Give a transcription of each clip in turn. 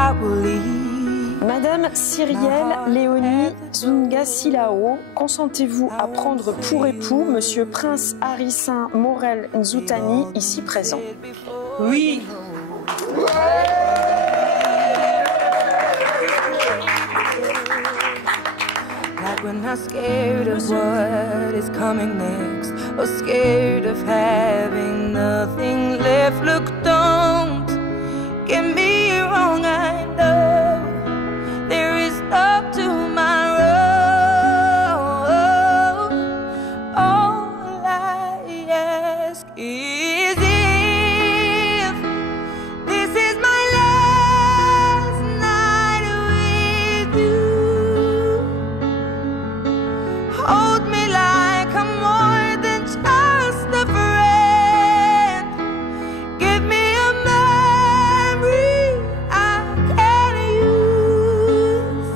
I will leave. Madame Cyrielle Léonie Zunga Silao, consentez-vous à prendre pour époux Monsieur Prince Harrison Morel Nzoutani, ici présent? Oui. Like when I'm scared of what is coming next, or scared of having nothing left. Look, don't get me wrong, I know there is up tomorrow. All I ask is if this is my last night with you, hold me like I'm more than just a friend. Give me a memory I can use.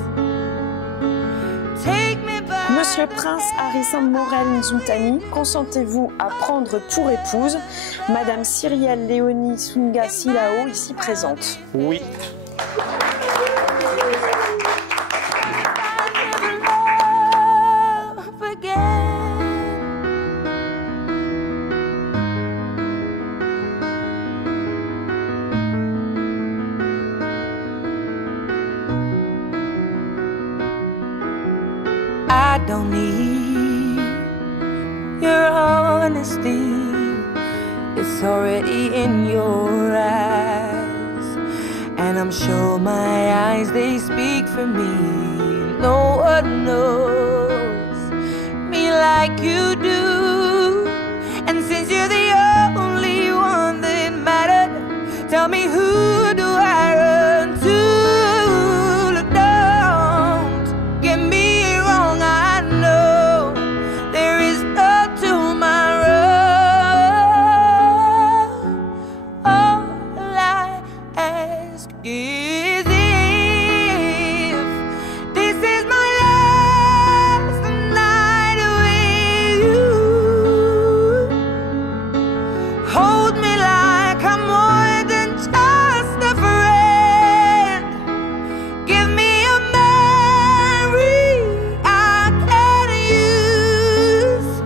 Take me back. Monsieur Prince Harrison Morel Nzoutani, consentez-vous à prendre pour épouse Madame Cyrielle Léonie Zunga Silao, ici présente? Oui. I don't need your honesty, it's already in your eyes, and I'm sure my eyes, they speak for me. No one knows me like you do, and since you're the only one that mattered, tell me, who do I run to? Look, don't get me wrong, I know there is no tomorrow. All I ask is if this is my last night with you, hold me like I'm more than just a friend. Give me a memory I can use.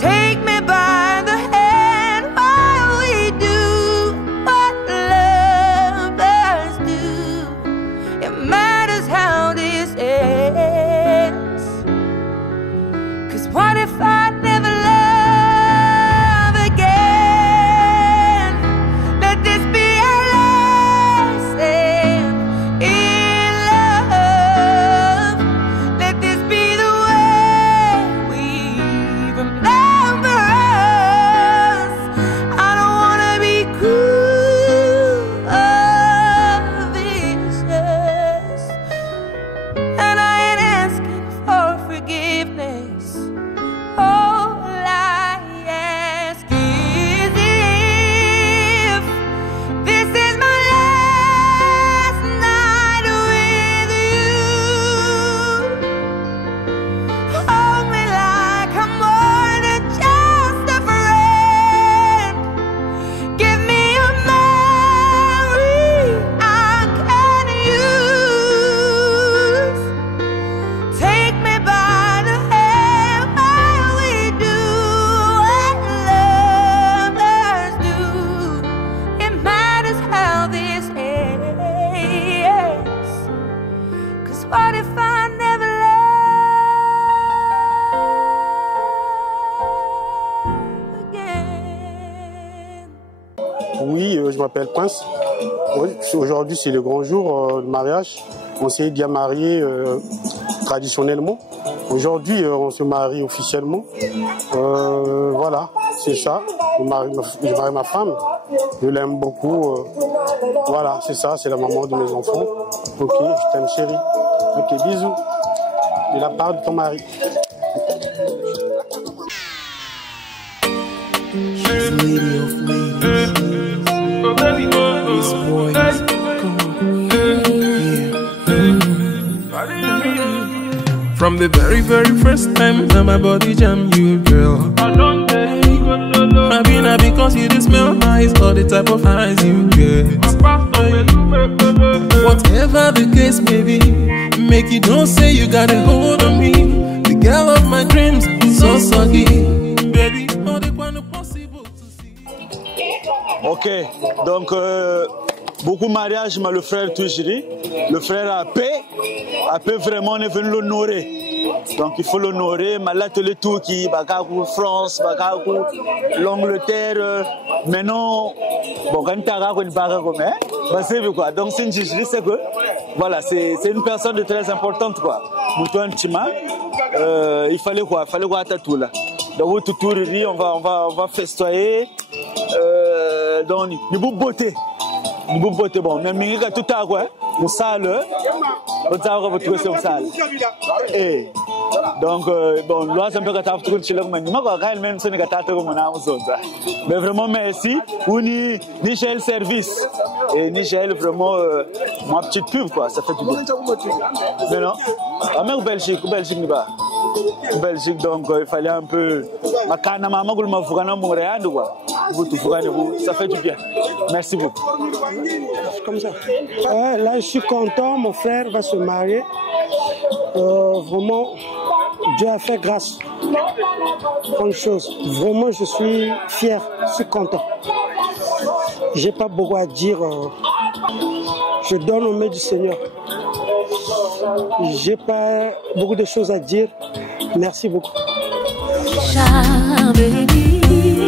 Take me by the hand while we do what lovers do. It matters how this ends, 'cause what if I never love again? Let this be our last stand in love. Let this be the way we remember us. I don't wanna be cruel or vicious, and I ain't asking for forgiveness. All I ask is if this is my last night with you, hold me like I'm more than just a friend. Give me a memory I can use. Take me by the hand while we do what lovers do. It matters how this ends, 'cause what if I never love again? Oui, je m'appelle Prince. Oui, aujourd'hui, c'est le grand jour de mariage. On s'est bien marié traditionnellement. Aujourd'hui, on se marie officiellement. Voilà, c'est ça. Je marie ma femme. Je l'aime beaucoup. Voilà, c'est ça. C'est la maman de mes enfants. Ok, je t'aime, chérie. Ok, bisous. De la part de ton mari. Lady of ladies, this boy, come on, yeah. From the very first time that my body jam you, girl. Maybe not because you just smell nice or the type of eyes you get. whatever the case may be, make you don't say you got a hold on me. The girl of my dreams, so soggy. Baby, all the point possible to see. Ok, donc beaucoup de mariages, mais le frère Touchiri, le frère a paix vraiment, on est venu l'honorer. Donc il faut l'honorer, mais là, tout le tour qui, Bakakou, France, Bakakou, l'Angleterre, maintenant, bon, quand tu as une barre comme ça, c'est quoi. Donc c'est une Touchiri, c'est que, voilà, c'est une personne de très importante, quoi. Pour toi, il fallait quoi à tout là. Donc tout on va festoyer. Donc nous beauté bon mais mingi tout à quoi au salle on ça va trouver ça au salle et donc bon là c'est un peu que tu as trouvé chez le mais moi quand même ce n'est pas tout comme on a mais vraiment merci ou ni Nichel service et Nichel vraiment ma petite pub quoi ça fait du bien mais non à même Belgique donc il fallait un peu ma canne maman que m'a fougané Montréal quoi ça fait du bien. Merci beaucoup. Comme ça. Là, je suis content. Mon frère va se marier. Vraiment, Dieu a fait grâce. Bonne chose. Vraiment, je suis fier. Je suis content. J'ai pas beaucoup à dire. Je donne au mains du Seigneur. J'ai pas beaucoup de choses à dire. Merci beaucoup. Baby,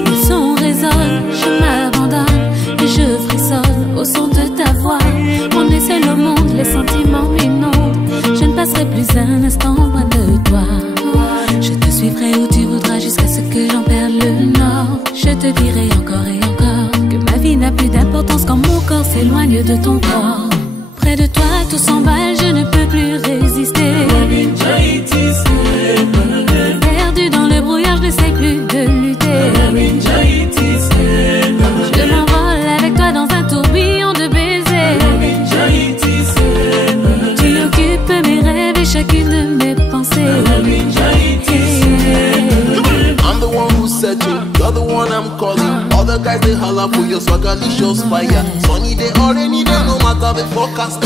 le son résonne, je m'abandonne et je frissonne au son de ta voix. On est seul au monde, les sentiments m'inondent. Je ne passerai plus un instant loin de toi. Je te suivrai où tu voudras jusqu'à ce que j'en perde le nord. Je te dirai encore et encore que ma vie n'a plus d'importance quand mon corps s'éloigne de ton corps. Près de toi, tout s'emballe, je ne peux plus résister. Perdu dans le brouillard, je ne sais plus de lutter. Je m'envole avec toi dans un tourbillon de baisers. Tu occupes mes rêves et chacune de mes pensées. I'm the one who's searching, you're the one I'm calling. All the guys they holler for your swagger, shows fire. Sunny day or rainy day, no matter the forecast.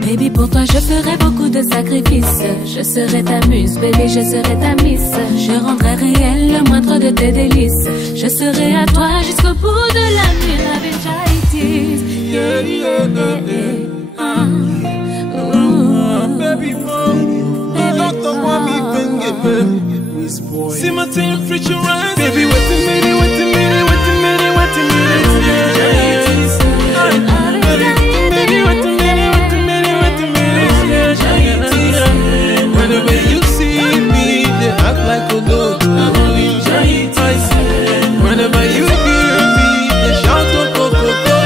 Baby, pour toi je ferai beaucoup de sacrifices. Je serai ta muse, baby, je serai ta miss. Je rendrai réel le moindre de tes délices. Je serai à toi jusqu'au bout de la nuit. See my temperature rise. Baby, wait a minute, wait a minute, wait a minute, wait a minute. Baby, wait a minute, wait a minute, wait a minute. Whenever you see me, they act like a dog. Whenever you hear me, they shout go go go go.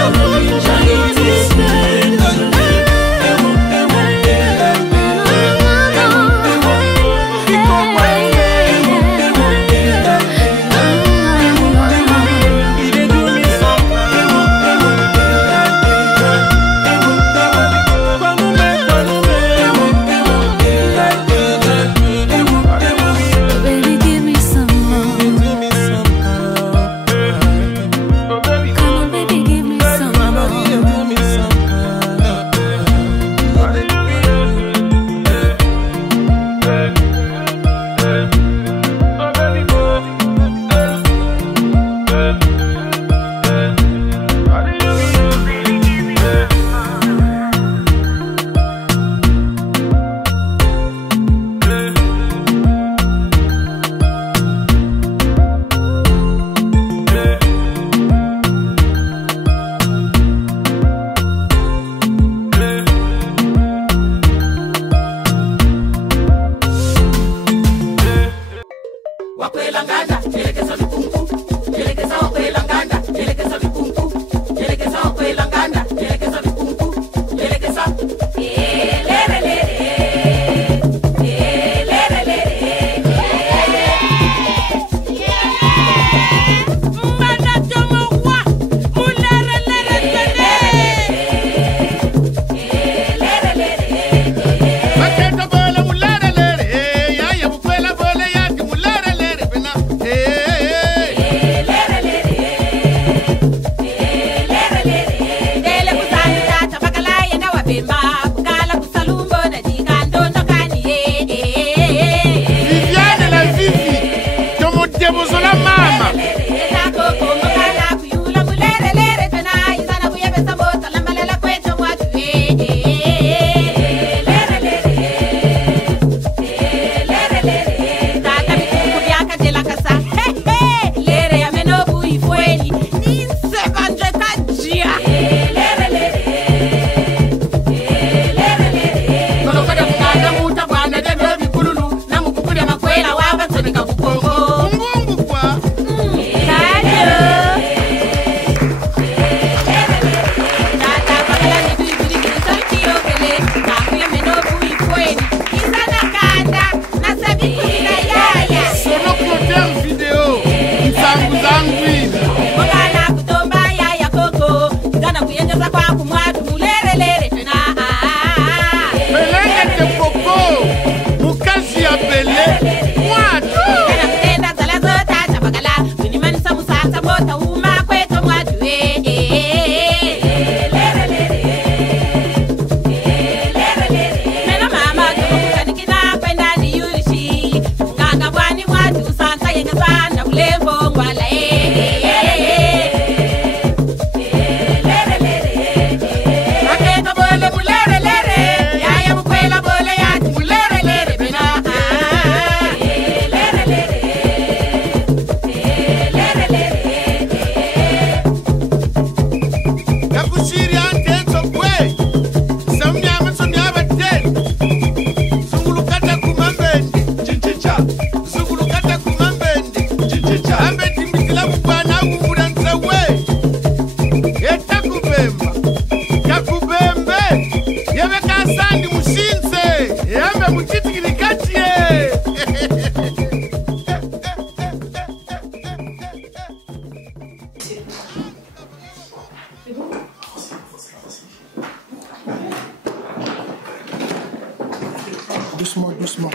Doucement, doucement.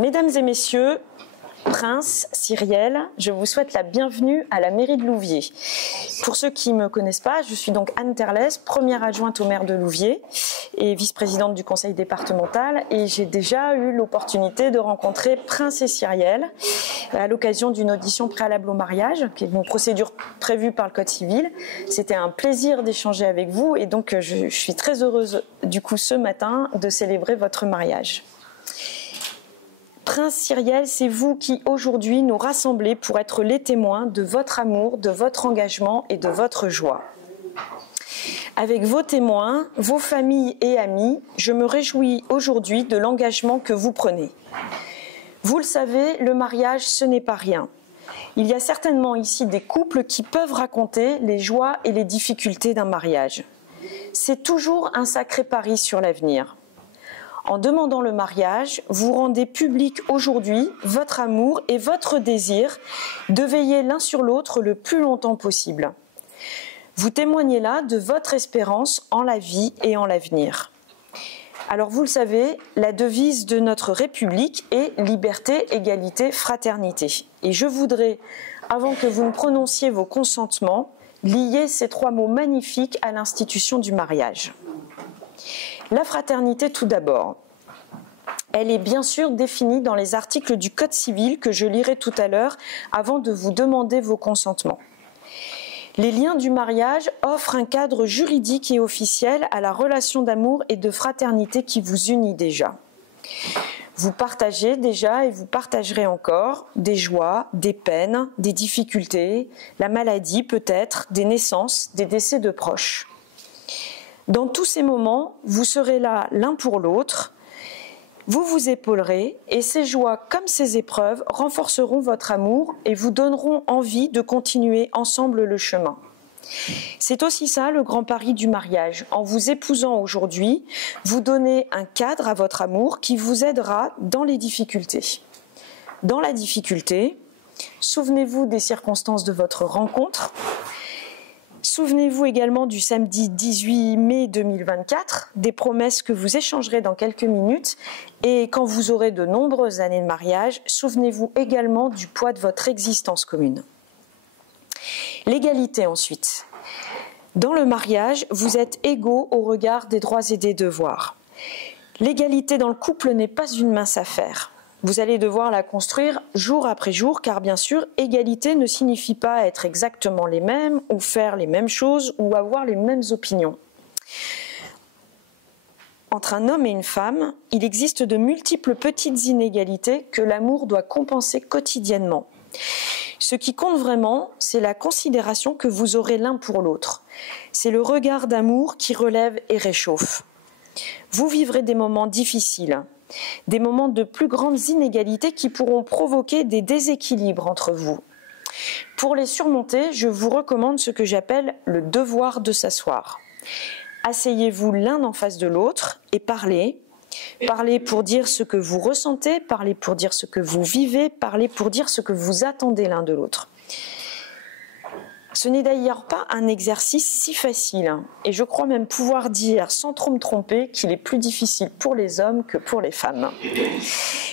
Mesdames et messieurs, Prince, Cyrielle, je vous souhaite la bienvenue à la mairie de Louviers. Pour ceux qui ne me connaissent pas, je suis donc Anne Terlès, première adjointe au maire de Louviers et vice-présidente du conseil départemental. Et j'ai déjà eu l'opportunité de rencontrer Prince et Cyrielle à l'occasion d'une audition préalable au mariage, qui est une procédure prévue par le Code civil. C'était un plaisir d'échanger avec vous et donc je suis très heureuse du coup ce matin de célébrer votre mariage. Prince Cyrielle, c'est vous qui aujourd'hui nous rassemblez pour être les témoins de votre amour, de votre engagement et de votre joie. Avec vos témoins, vos familles et amis, je me réjouis aujourd'hui de l'engagement que vous prenez. Vous le savez, le mariage, ce n'est pas rien. Il y a certainement ici des couples qui peuvent raconter les joies et les difficultés d'un mariage. C'est toujours un sacré pari sur l'avenir. En demandant le mariage, vous rendez public aujourd'hui votre amour et votre désir de veiller l'un sur l'autre le plus longtemps possible. Vous témoignez là de votre espérance en la vie et en l'avenir. Alors vous le savez, la devise de notre République est liberté, égalité, fraternité. Et je voudrais, avant que vous ne prononciez vos consentements, lier ces trois mots magnifiques à l'institution du mariage. La fraternité tout d'abord. Elle est bien sûr définie dans les articles du Code civil que je lirai tout à l'heure avant de vous demander vos consentements. Les liens du mariage offrent un cadre juridique et officiel à la relation d'amour et de fraternité qui vous unit déjà. Vous partagez déjà et vous partagerez encore des joies, des peines, des difficultés, la maladie peut-être, des naissances, des décès de proches. Dans tous ces moments, vous serez là l'un pour l'autre, vous vous épaulerez et ces joies comme ces épreuves renforceront votre amour et vous donneront envie de continuer ensemble le chemin. C'est aussi ça le grand pari du mariage. En vous épousant aujourd'hui, vous donnez un cadre à votre amour qui vous aidera dans les difficultés. Dans la difficulté, souvenez-vous des circonstances de votre rencontre. Souvenez-vous également du samedi 18 mai 2024, des promesses que vous échangerez dans quelques minutes. Et quand vous aurez de nombreuses années de mariage, souvenez-vous également du poids de votre existence commune. L'égalité ensuite. Dans le mariage, vous êtes égaux au regard des droits et des devoirs. L'égalité dans le couple n'est pas une mince affaire. Vous allez devoir la construire jour après jour, car bien sûr, égalité ne signifie pas être exactement les mêmes, ou faire les mêmes choses, ou avoir les mêmes opinions. Entre un homme et une femme, il existe de multiples petites inégalités que l'amour doit compenser quotidiennement. Ce qui compte vraiment, c'est la considération que vous aurez l'un pour l'autre. C'est le regard d'amour qui relève et réchauffe. Vous vivrez des moments difficiles. des moments de plus grandes inégalités qui pourront provoquer des déséquilibres entre vous. Pour les surmonter, je vous recommande ce que j'appelle le devoir de s'asseoir. Asseyez-vous l'un en face de l'autre et parlez. Parlez pour dire ce que vous ressentez, parlez pour dire ce que vous vivez, parlez pour dire ce que vous attendez l'un de l'autre. Ce n'est d'ailleurs pas un exercice si facile, et je crois même pouvoir dire, sans trop me tromper, qu'il est plus difficile pour les hommes que pour les femmes.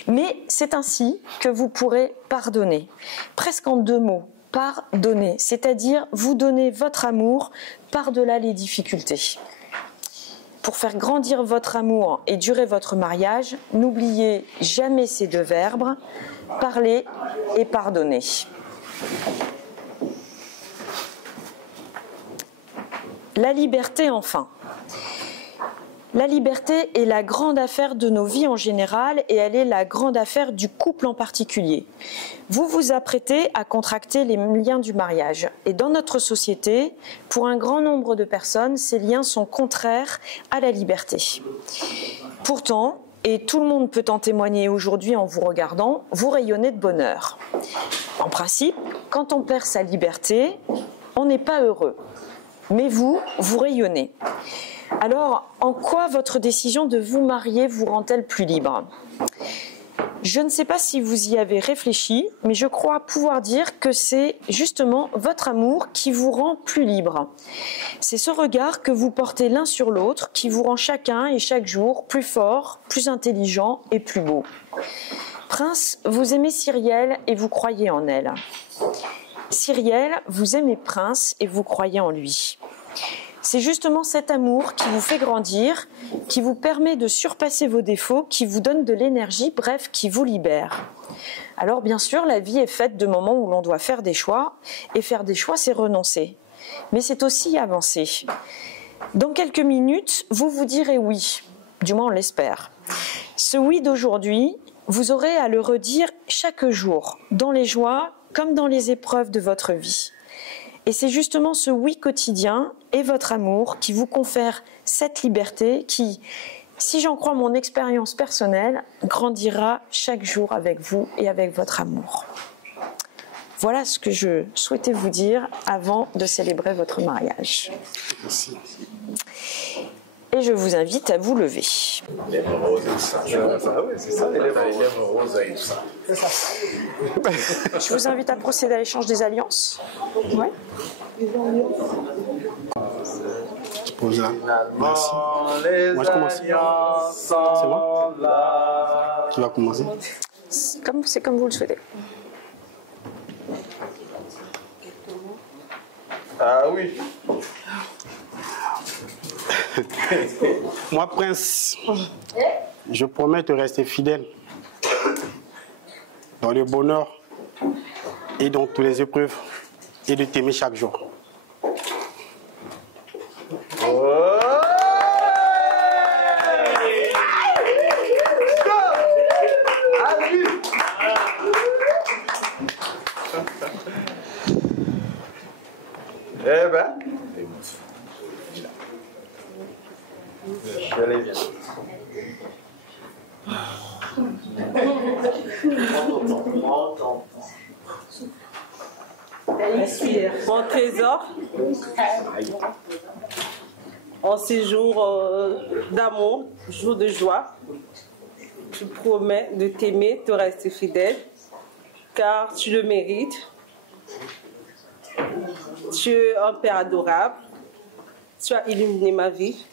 Mais c'est ainsi que vous pourrez pardonner, presque en 2 mots, pardonner, c'est-à-dire vous donner votre amour par-delà les difficultés. Pour faire grandir votre amour et durer votre mariage, n'oubliez jamais ces 2 verbes, parler et pardonner. La liberté, enfin. La liberté est la grande affaire de nos vies en général et elle est la grande affaire du couple en particulier. Vous vous apprêtez à contracter les liens du mariage. Et dans notre société, pour un grand nombre de personnes, ces liens sont contraires à la liberté. Pourtant, et tout le monde peut en témoigner aujourd'hui en vous regardant, vous rayonnez de bonheur. En principe, quand on perd sa liberté, on n'est pas heureux. Mais vous, vous rayonnez. Alors, en quoi votre décision de vous marier vous rend-elle plus libre ? Je ne sais pas si vous y avez réfléchi, mais je crois pouvoir dire que c'est justement votre amour qui vous rend plus libre. C'est ce regard que vous portez l'un sur l'autre qui vous rend chacun et chaque jour plus fort, plus intelligent et plus beau. Prince, vous aimez Cyrielle et vous croyez en elle. Cyrielle, vous aimez Prince et vous croyez en lui. C'est justement cet amour qui vous fait grandir, qui vous permet de surpasser vos défauts, qui vous donne de l'énergie, bref, qui vous libère. Alors bien sûr, la vie est faite de moments où l'on doit faire des choix, et faire des choix, c'est renoncer. Mais c'est aussi avancer. Dans quelques minutes, vous vous direz oui, du moins on l'espère. Ce oui d'aujourd'hui, vous aurez à le redire chaque jour, dans les joies comme dans les épreuves de votre vie. Et c'est justement ce oui quotidien et votre amour qui vous confère cette liberté qui, si j'en crois mon expérience personnelle, grandira chaque jour avec vous et avec votre amour. Voilà ce que je souhaitais vous dire avant de célébrer votre mariage. Merci. Et je vous invite à vous lever. Les lèvres roses et tout ça. C'est ça, les lèvres roses et tout ça. Je vous invite à procéder à l'échange des alliances. Ouais. Tu poses là. Merci. Moi, je commence. C'est moi qui va commencer. C'est comme vous le souhaitez. Ah oui. Moi, Prince, je promets de rester fidèle dans le bonheur et dans toutes les épreuves et de t'aimer chaque jour. Eh ben. Allez, viens. Mon trésor, en ces jours d'amour, jours de joie, je promets de t'aimer, de rester fidèle, car tu le mérites. Tu es un père adorable, tu as illuminé ma vie.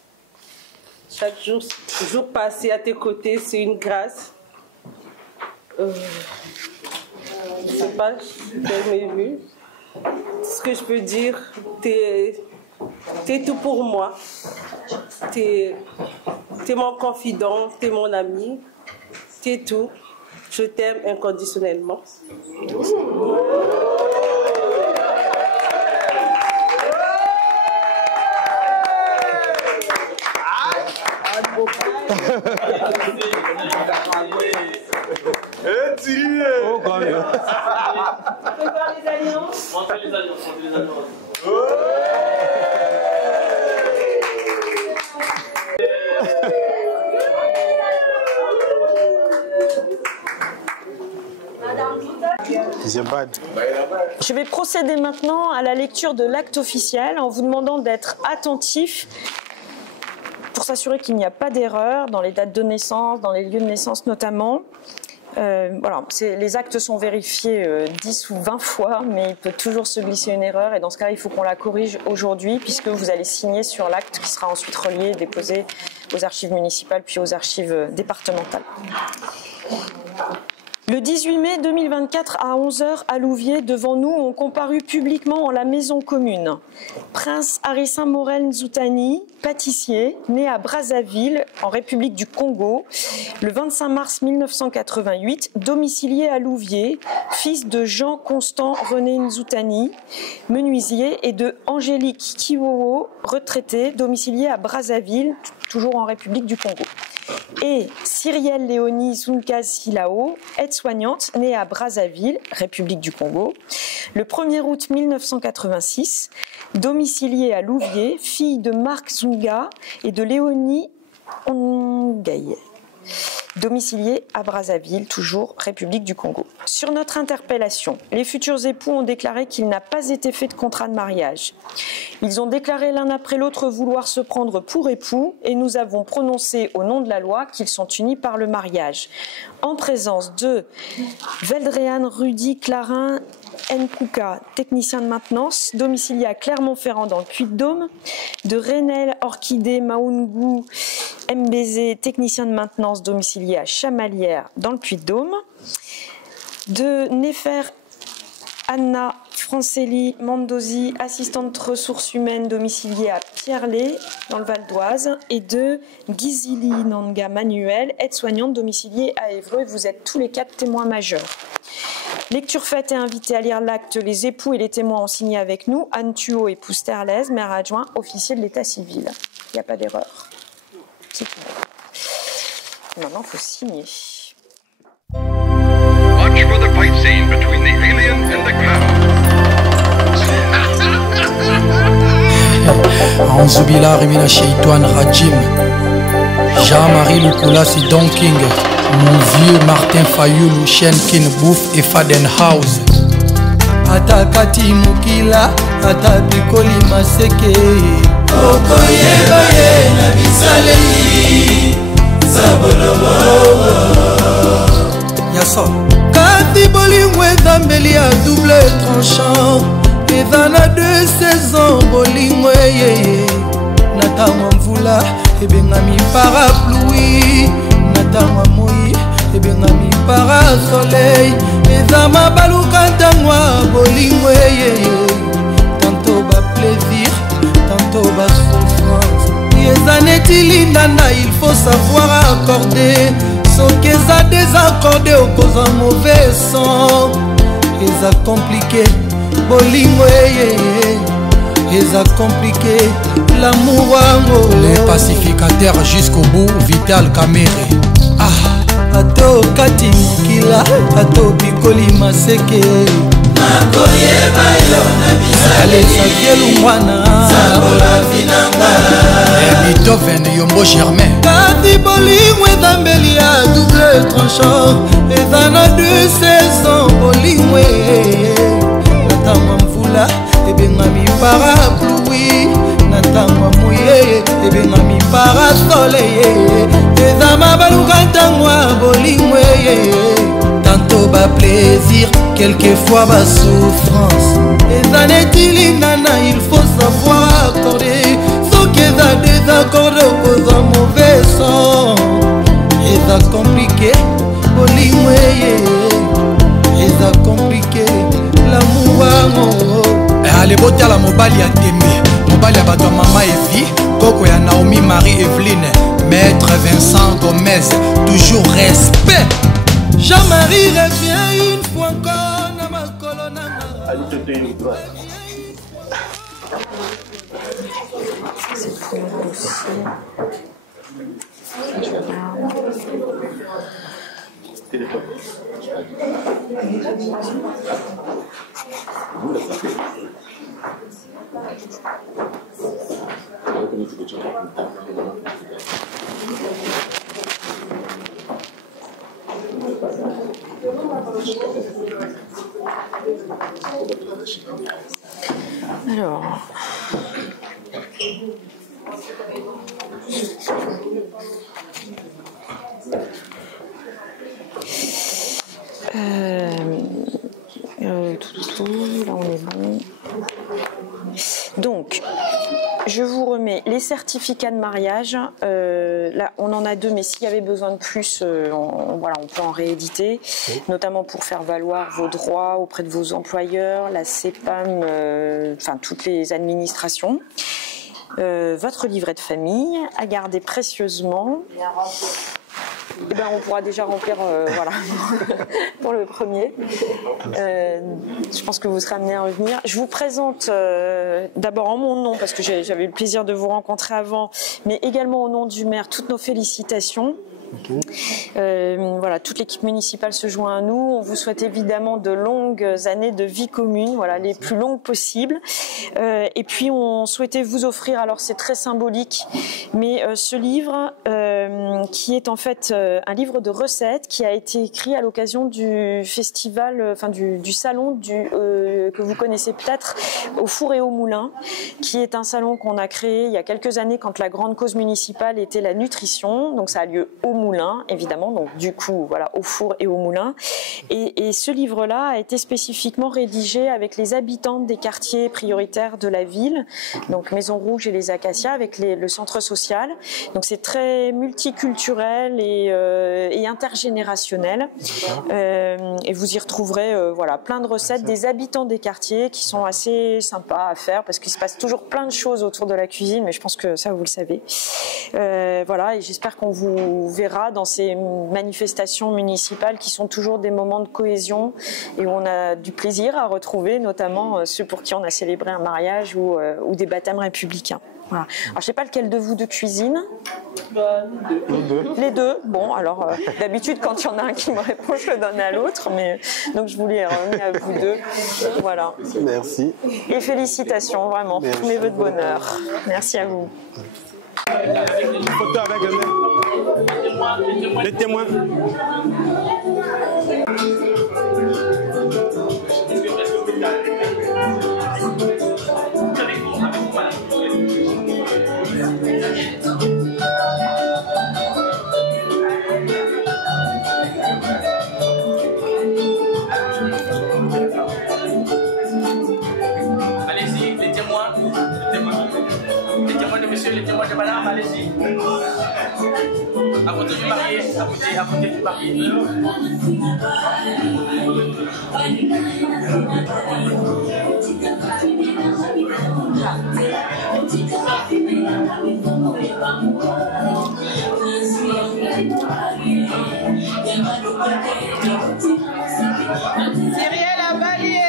Chaque jour passé à tes côtés, c'est une grâce. Je ne sais pas, je t'ai émue. Ce que je peux dire, t'es tout pour moi. T'es mon confident, t'es mon ami, t'es tout. Je t'aime inconditionnellement. Oh, quand même. On peut faire les alliances. On fait les alliances, on fait les alliances. Je vais procéder maintenant à la lecture de l'acte officiel en vous demandant d'être attentifs pour s'assurer qu'il n'y a pas d'erreur dans les dates de naissance, dans les lieux de naissance notamment. Voilà, les actes sont vérifiés 10 ou 20 fois, mais il peut toujours se glisser une erreur et dans ce cas, il faut qu'on la corrige aujourd'hui puisque vous allez signer sur l'acte qui sera ensuite relié et déposé aux archives municipales puis aux archives départementales. Le 18 mai 2024 à 11h à Louviers, devant nous ont comparu publiquement en la maison commune Prince Arissin Morel Nzoutani, pâtissier, né à Brazzaville, en République du Congo, le 25 mars 1988, domicilié à Louviers, fils de Jean-Constant René Nzoutani, menuisier, et de Angélique Kiwowo, retraité, domicilié à Brazzaville, toujours en République du Congo. Et Cyrielle Léonie Zunka Silao, aide-soignante, née à Brazzaville, République du Congo, le 1er août 1986, domiciliée à Louviers, fille de Marc Zunga et de Léonie Ongaye, domiciliée à Brazzaville, toujours République du Congo. Sur notre interpellation, les futurs époux ont déclaré qu'il n'a pas été fait de contrat de mariage. Ils ont déclaré l'un après l'autre vouloir se prendre pour époux et nous avons prononcé au nom de la loi qu'ils sont unis par le mariage. En présence de Veldréan Rudy Clarin Nkouka, technicien de maintenance, domicilié à Clermont-Ferrand dans le Puy-de-Dôme, de Renel Orchidée Maoungou MBZ, technicien de maintenance, domicilié à Chamalières dans le Puy-de-Dôme, de Nefer Anna Franceli Mandosi, assistante ressources humaines, domiciliée à Pierrelet dans le Val d'Oise, et de Gizili Nanga Manuel, aide-soignante, domiciliée à Évreux. Vous êtes tous les 4 témoins majeurs. Lecture faite et invité à lire l'acte, les époux et les témoins ont signé avec nous. Anne Thuot, épouse Terlez, maire adjoint, officier de l'état civil. Il n'y a pas d'erreur. Maintenant, il faut signer. Watch for the fight scene between the alien and the clown. Anzubila Rimina Sheitouan Rajim, Jean-Marie Lukula Sidon King, mon vieux Martin Fayoulou, Shenkin Bouffe et Fadenhouse. Atakati Mukila, Atapikoli Maseke, Okoyeba ye na bisaleli, Sabolobo. Yaso. Kati Bolingwe Zambeli à double tranchant. Ezana 2 saisons bolingwe yeye Natangwa mvula ebengami parapluie Natangwa moi ebengami parasoleil Ezama baluka ntangwa bolingwe yeye Tantôt ba plaisir, tantôt ba souffrance Ezaneti lindana, il faut savoir accorder Soki eza désaccordé okoza mauvais son Eza compliqué bolingo eza compliqué l'amour wango. Les pacificateurs jusqu'au bout, Vital Kamere. Ah, ato kati mukila, ato bikoli maseke. Nakoyeba yo na bisale sakelu mwana sabola vinanga. Beethoven Yombo Germain. Kati bolingo ezambeli ya double tranchant. Eza na 2 saisons bolingo Natangwa mvula ebengami parapluie Natangwa moye ebengami parasoleil Ezama baluka ntangwa bolingwe Tantôt ba plaisir, quelquefois ba souffrance Ezaneti lingana, il faut savoir accorder Soki eza désaccordé okoza mauvais son Eza compliqué bolingwe Eza compliqué l'amour wango. Ale bota la mobali ya Tembe, mobali ya bato ya mama Evi, koko ya Naomi Marie Evelyne, maître Vincent Gomez, toujours respect. Jean-Marie revient une fois encore na makolo na ma. C'est pour le dossier. Alors. Là on est bon. Donc, je vous remets les certificats de mariage. Là, on en a 2, mais s'il y avait besoin de plus, on peut en rééditer, notamment pour faire valoir vos droits auprès de vos employeurs, la CEPAM, enfin toutes les administrations. Votre livret de famille à garder précieusement. Eh ben, on pourra déjà remplir voilà, pour le premier. Je pense que vous serez amené à revenir. Je vous présente d'abord en mon nom, parce que j'avais eu le plaisir de vous rencontrer avant, mais également au nom du maire, toutes nos félicitations. Voilà, toute l'équipe municipale se joint à nous. On vous souhaite évidemment de longues années de vie commune, voilà, les plus longues possibles. Et puis on souhaitait vous offrir, alors c'est très symbolique, mais ce livre qui est en fait un livre de recettes qui a été écrit à l'occasion du festival, enfin du salon que vous connaissez peut-être, au Four et au Moulin, qui est un salon qu'on a créé il y a quelques années quand la grande cause municipale était la nutrition. Donc ça a lieu au Moulin, évidemment, donc du coup, voilà, au Four et au Moulin. Et ce livre-là a été spécifiquement rédigé avec les habitants des quartiers prioritaires de la ville, donc Maison Rouge et les Acacias, avec le centre social. Donc c'est très multiculturel et intergénérationnel. Et vous y retrouverez voilà, plein de recettes des habitants des quartiers qui sont assez sympas à faire, parce qu'il se passe toujours plein de choses autour de la cuisine, mais je pense que ça, vous le savez. Voilà, et j'espère qu'on vous verra dans ces manifestations municipales qui sont toujours des moments de cohésion et où on a du plaisir à retrouver, notamment ceux pour qui on a célébré un mariage ou des baptêmes républicains. Voilà. Alors, je ne sais pas lequel de vous deux cuisine. Les deux. Bon, alors d'habitude quand il y en a un qui me répond, je le donne à l'autre, mais donc je vous l'ai remis à vous deux. Voilà. Merci. Et félicitations, vraiment. Merci. Tous mes vœux de bonheur. Merci à vous. Une photo avec les témoins. Allez-y, les témoins. Les témoins de monsieur, les témoins de madame, allez-y. À côté du marié, à côté du marié. Cyrielle Abalier.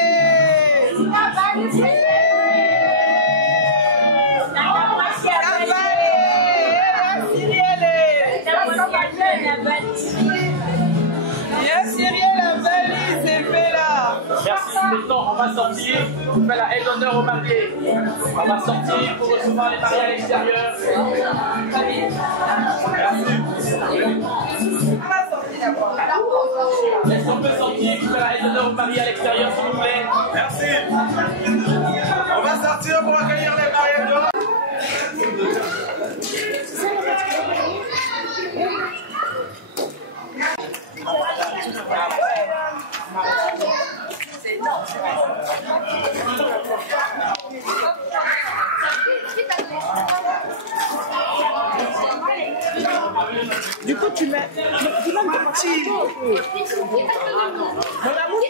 Merci, maintenant on va sortir, on fait la aide d'honneur aux mariés. On va sortir pour recevoir les mariés à l'extérieur. Est-ce qu'on peut sortir pour faire la aide d'honneur aux mariés à l'extérieur, s'il vous plaît? Merci. On va sortir pour accueillir les mariés dehors. Du coup, tu mets le petit. Mon amour,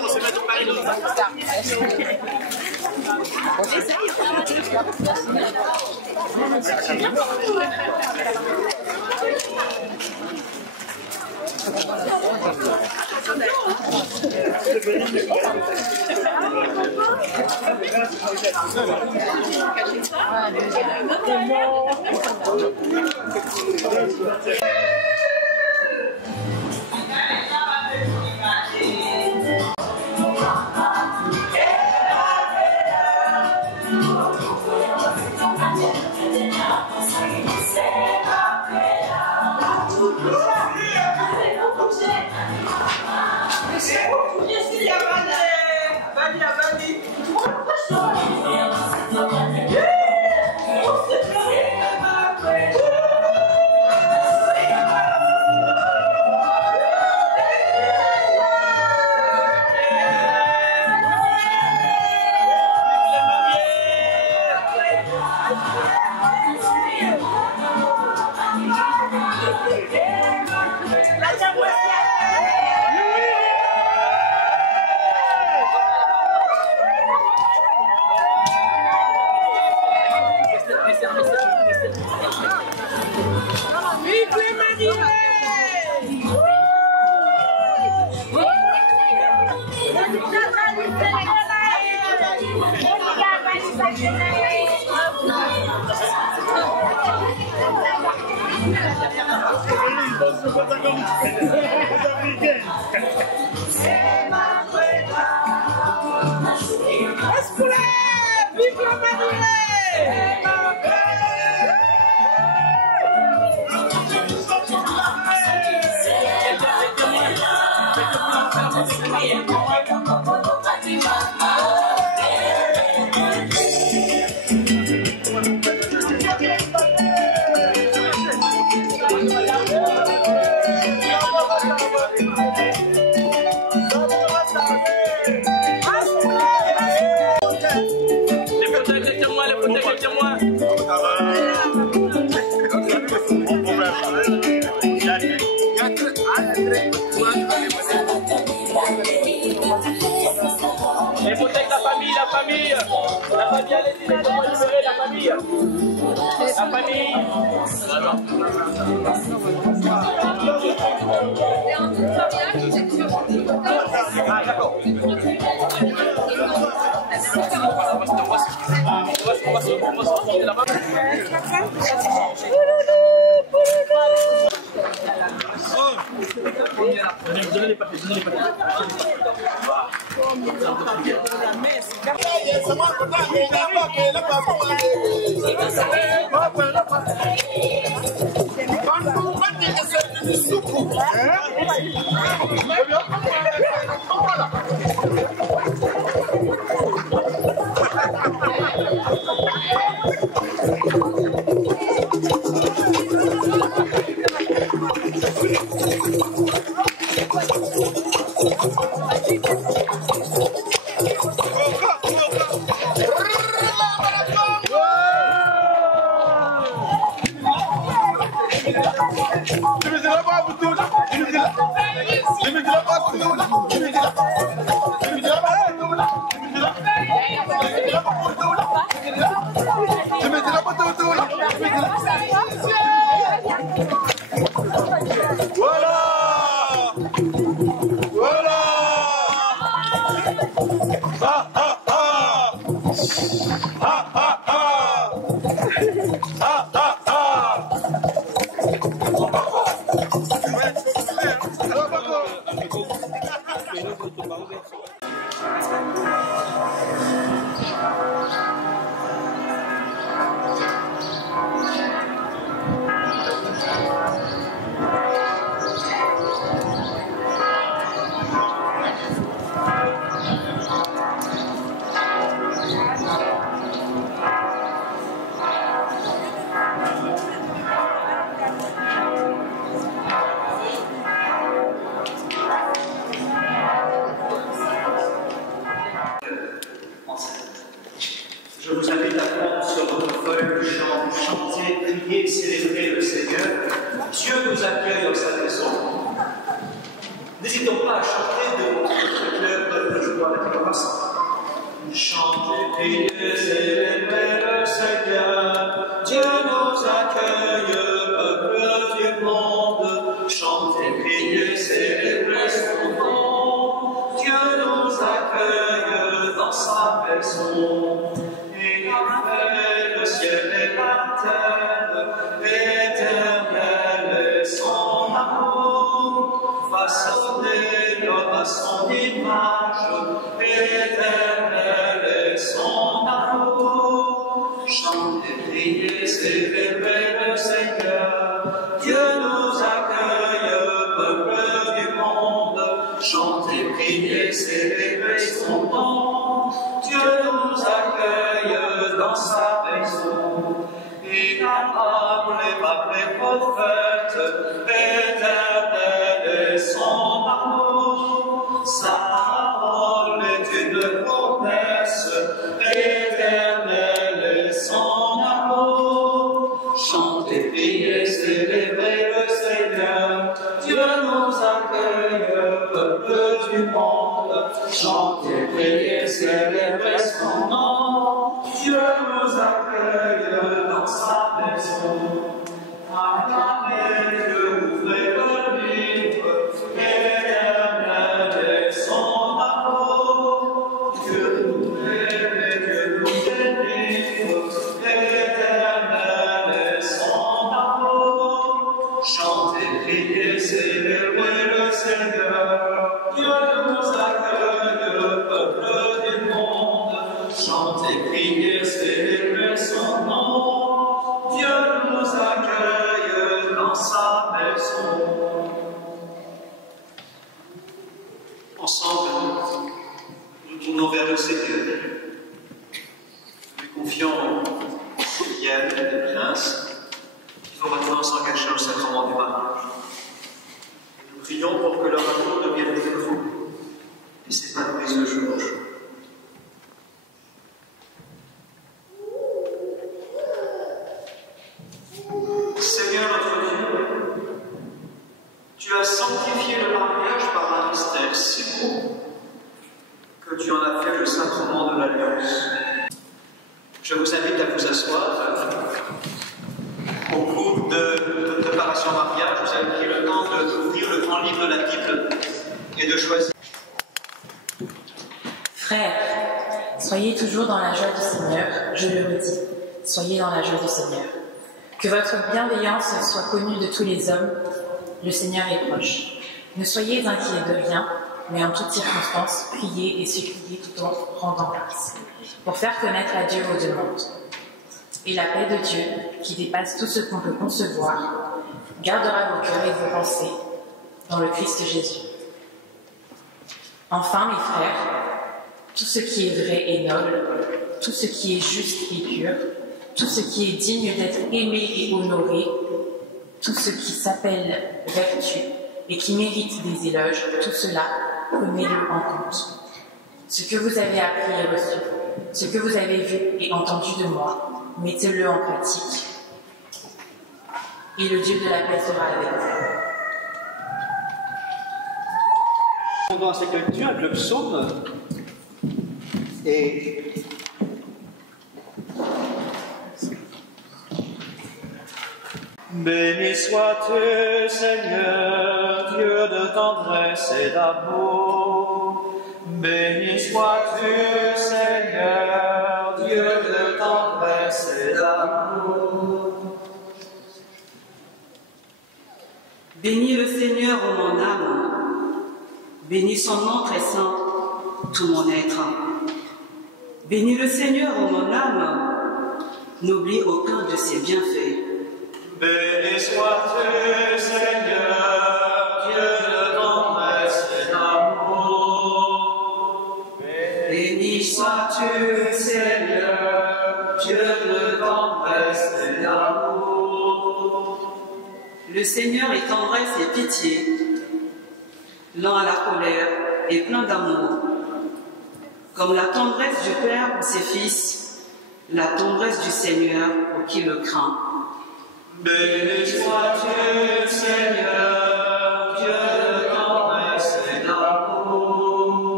On se met de part et d'autre. allez-y, laissez-moi libérer la famille. La famille. Ah, d'accord. On va se retrouver là-bas. Donnez les papiers, donnez les papiers. Je vous invite à prendre sur votre feuille chanter, prier, célébrer le Seigneur. Dieu nous accueille dans sa maison. N'hésitons pas à chanter de notre cœur, de joie, avec ensemble. Chantez, priez, célébrez le Seigneur. Dieu nous accueille, peuple du monde. Chantez, priez, célébrez son nom. Dieu nous accueille dans sa maison. Il a fait le ciel et la terre, éternel est son amour. Façonné l'homme à son image, éternel est son amour. Chantez, priez, célébrez le Seigneur. Dieu nous accueille, peuple du monde. Chantez, priez, célébrez son nom. Dieu nous accueille dans sa maison. Il a appelé par les prophètes, éternel est son amour. Sa parole est une promesse, éternel est son amour. Chantez, priez, célébrez le Seigneur. Dieu nous accueille, peuple du monde. Chantez, priez, célébrez son nom. Dieu nous accueille dans sa maison. Acclamez Dieu, ouvrez le livre, éternel est son amour. Dieu nous aime, Dieu nous délivre, éternel est son amour. Chantez, priez, célébrez le Seigneur. Dieu nous accueille, peuple du monde. Chantez, priez, célébrez son nom. Dieu nous accueille dans sa maison. Ensemble, nous tournons vers le Seigneur. Nous lui confions les liens des princes. Il faut maintenant s'engager au sacrement du mariage. Nous prions pour que leur amour devienne nouveau et s'épanouisse de jour en jour. Seigneur notre Dieu, tu as sanctifié le mariage par un mystère si beau que tu en as fait le sacrement de l'Alliance. Je vous invite à vous asseoir. Au cours de préparation mariage, vous avez pris le temps d'ouvrir le grand livre de la Bible et de choisir. Frères, soyez toujours dans la joie du Seigneur, je le redis, soyez dans la joie du Seigneur. Que votre bienveillance soit connue de tous les hommes, le Seigneur est proche. Ne soyez inquiets de rien, mais en toutes circonstances, priez et suppliez tout en rendant grâce, pour faire connaître à Dieu vos demandes. Et la paix de Dieu, qui dépasse tout ce qu'on peut concevoir, gardera vos cœurs et vos pensées dans le Christ Jésus. Enfin, mes frères, tout ce qui est vrai et noble, tout ce qui est juste et pur, tout ce qui est digne d'être aimé et honoré, tout ce qui s'appelle vertu et qui mérite des éloges, tout cela, prenez-le en compte. Ce que vous avez appris et reçu, ce que vous avez vu et entendu de moi, mettez-le en pratique. Et le Dieu de la paix sera avec vous. Dans cette lecture, le psaume et béni sois-tu, Seigneur, Dieu de tendresse et d'amour. Béni sois-tu, Seigneur, Dieu de tendresse et d'amour. Bénis le Seigneur, ô mon âme. Bénis son nom très saint, tout mon être. Bénis le Seigneur, ô mon âme. N'oublie aucun de ses bienfaits. Béni sois-tu, Seigneur, Dieu de tendresse et d'amour. Béni sois-tu, Seigneur, Dieu de tendresse et d'amour. Le Seigneur est tendresse et pitié, lent à la colère et plein d'amour. Comme la tendresse du Père pour ses fils, la tendresse du Seigneur pour qui le craint. Béni sois-tu, Seigneur, Dieu de tendresse et d'amour.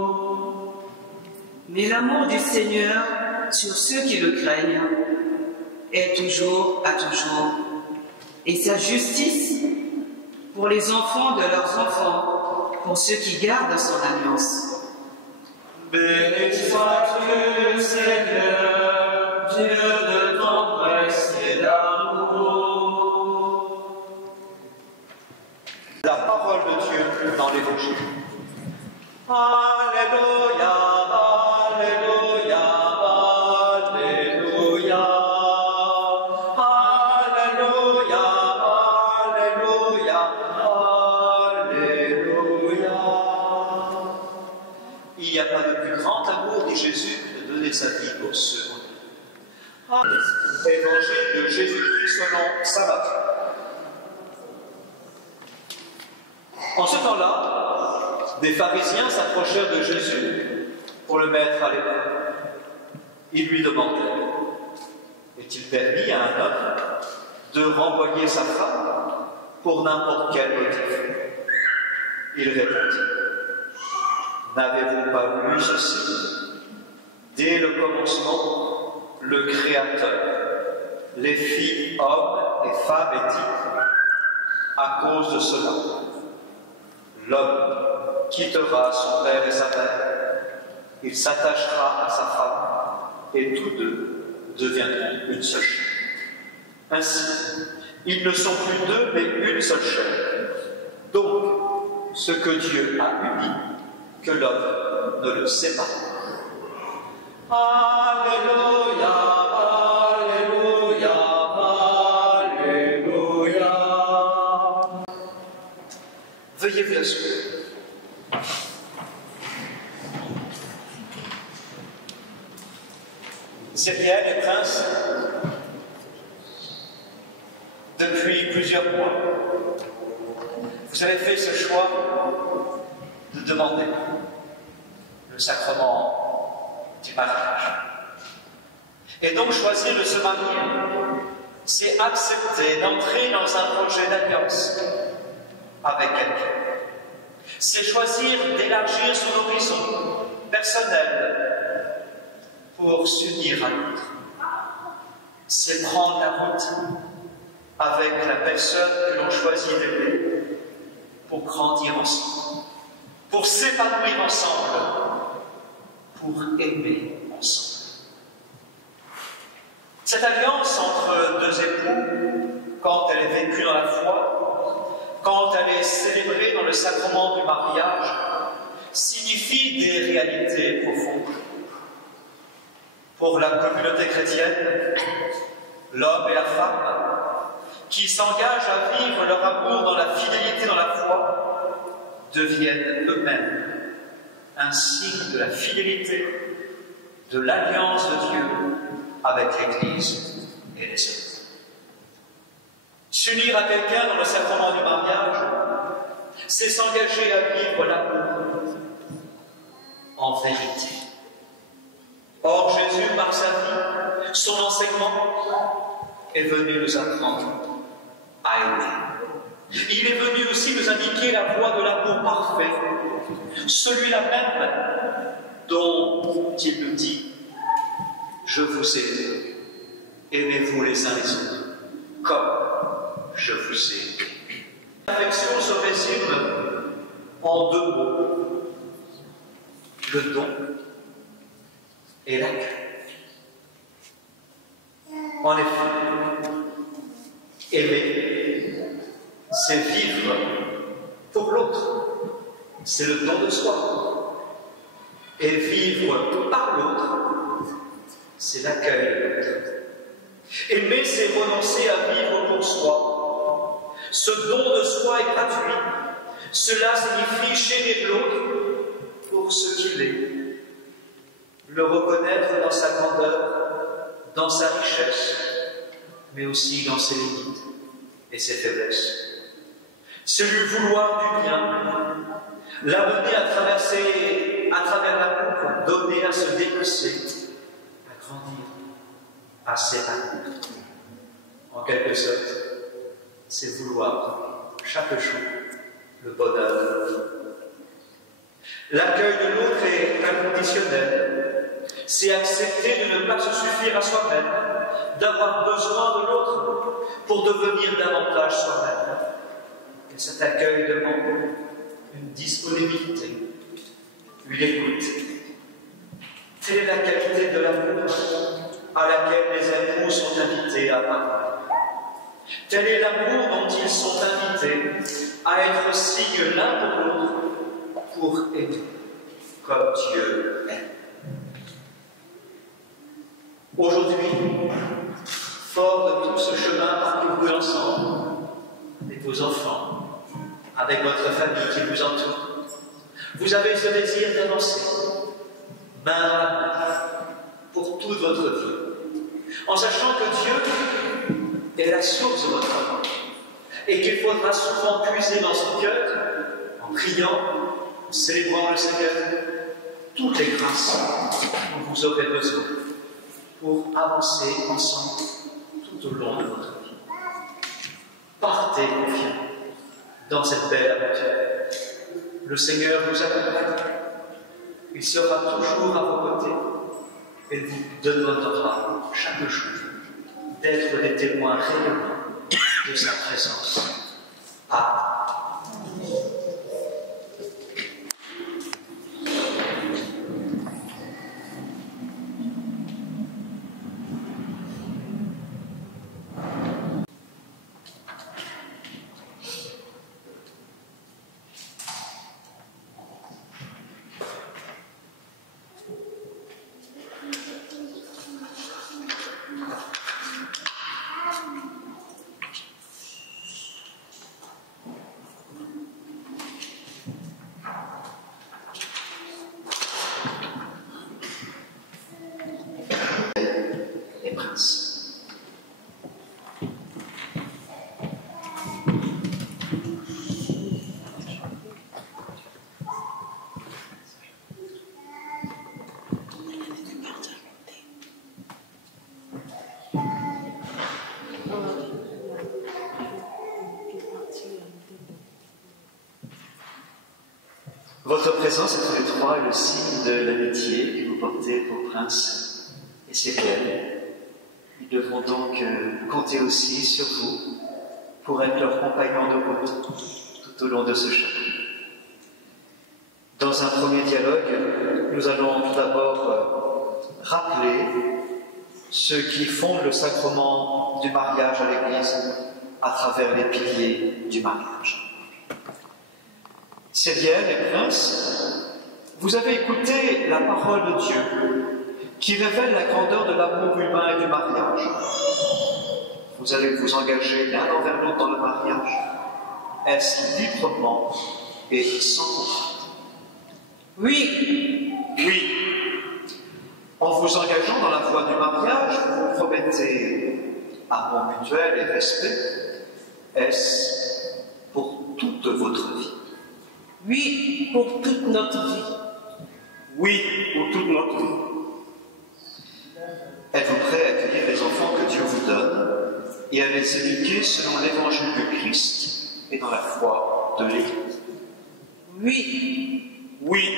Mais l'amour du Seigneur sur ceux qui le craignent est toujours à toujours. Et sa justice pour les enfants de leurs enfants, pour ceux qui gardent son alliance. Béni sois-tu, Seigneur, Dieu de tendresse et d'amour. La parole de Dieu dans l'Évangile. Alléluia, Alléluia, Alléluia. Alléluia, Alléluia, Alléluia. Il n'y a pas de plus grand amour, dit Jésus, que de donner sa vie pour ceux. Évangile de Jésus-Christ selon saint Matthieu. En ce temps-là, des pharisiens s'approchèrent de Jésus pour le mettre à l'épreuve. Ils lui demandèrent: est-il permis à un homme de renvoyer sa femme pour n'importe quel motif? Il répondit: n'avez-vous pas lu ceci? Dès le commencement, le Créateur les fit hommes et femmes et dit: à cause de cela, l'homme quittera son père et sa mère, il s'attachera à sa femme, et tous deux deviendront une seule chair. Ainsi, ils ne sont plus deux, mais une seule chair. Donc, ce que Dieu a uni, que l'homme ne le sépare pas. Alléluia, Alléluia, Alléluia. Veuillez vous asseoir. Cyrielle et Prince, depuis plusieurs mois, vous avez fait ce choix de demander le sacrement du mariage. Et donc choisir de se marier, c'est accepter d'entrer dans un projet d'alliance avec quelqu'un. C'est choisir d'élargir son horizon personnel pour s'unir à l'autre. C'est prendre la route avec la personne que l'on choisit d'aimer pour grandir ensemble, pour s'épanouir ensemble, pour aimer ensemble. Cette alliance entre deux époux, quand elle est vécue dans la foi, quand elle est célébrée dans le sacrement du mariage, signifie des réalités profondes. Pour la communauté chrétienne, l'homme et la femme, qui s'engagent à vivre leur amour dans la fidélité dans la foi, deviennent eux-mêmes un signe de la fidélité, de l'alliance de Dieu avec l'Église et les autres. S'unir à quelqu'un dans le sacrement du mariage, c'est s'engager à vivre l'amour en vérité. Or, Jésus, par sa vie, son enseignement, est venu nous apprendre à aimer. Il est venu aussi nous indiquer la voie de l'amour parfait, celui-là même dont il nous dit: je vous aime, aimez-vous les uns les autres, comme je vous ai aimé. L'affection se résume en deux mots: le don et l'accueil. En effet, aimer, c'est vivre pour l'autre, c'est le don de soi. Et vivre par l'autre, c'est l'accueil de l'autre. Aimer, c'est renoncer à vivre pour soi. Ce don de soi est gratuit. Cela signifie chérir l'autre pour ce qu'il est. Le reconnaître dans sa grandeur, dans sa richesse, mais aussi dans ses limites et ses faiblesses. C'est lui vouloir du bien, l'amener à traverser à travers l'amour, donner à se dépasser, à grandir, à s'épanouir. En quelque sorte, c'est vouloir chaque jour le bonheur. L'accueil de l'autre est inconditionnel. c'est accepter de ne pas se suffire à soi-même, d'avoir besoin de l'autre pour devenir davantage soi-même. Et cet accueil demande une disponibilité, une écoute. Telle est la qualité de l'amour à laquelle les époux sont invités à parler. Tel est l'amour dont ils sont invités à être signe l'un de l'autre pour aimer comme Dieu aime. Aujourd'hui, fort de tout ce chemin parcouru ensemble, avec vos enfants, avec votre famille qui vous entoure, vous avez ce désir d'avancer, main dans la main, pour toute votre vie, en sachant que Dieu est la source de votre amour, et qu'il faudra souvent puiser dans son cœur, en priant, en célébrant le Seigneur, toutes les grâces dont vous aurez besoin pour avancer ensemble tout au long de votre vie. Partez confiants dans cette belle aventure. Le Seigneur vous accompagne. Il sera toujours à vos côtés et vous demandera chaque jour d'être des témoins rayonnants de sa présence. Amen. Votre présence à tous les trois est le signe de l'amitié que vous portez au prince et Cyrielle. Ils devront donc compter aussi sur vous pour être leurs compagnons de route tout au long de ce chemin. Dans un premier dialogue, nous allons tout d'abord rappeler ce qui fonde le sacrement du mariage à l'Église à travers les piliers du mariage. Cyrielle et Prince, vous avez écouté la parole de Dieu qui révèle la grandeur de l'amour humain et du mariage. Vous allez vous engager l'un envers l'autre dans le mariage. Est-ce librement et sans contrainte? Oui. Oui. En vous engageant dans la voie du mariage, vous promettez amour mutuel et respect. Est-ce pour toute votre vie? Oui, pour toute notre vie. Oui, pour toute notre vie. Êtes-vous prêt à accueillir les enfants que Dieu vous donne et à les éduquer selon l'évangile de Christ et dans la foi de l'Église? Oui. Oui.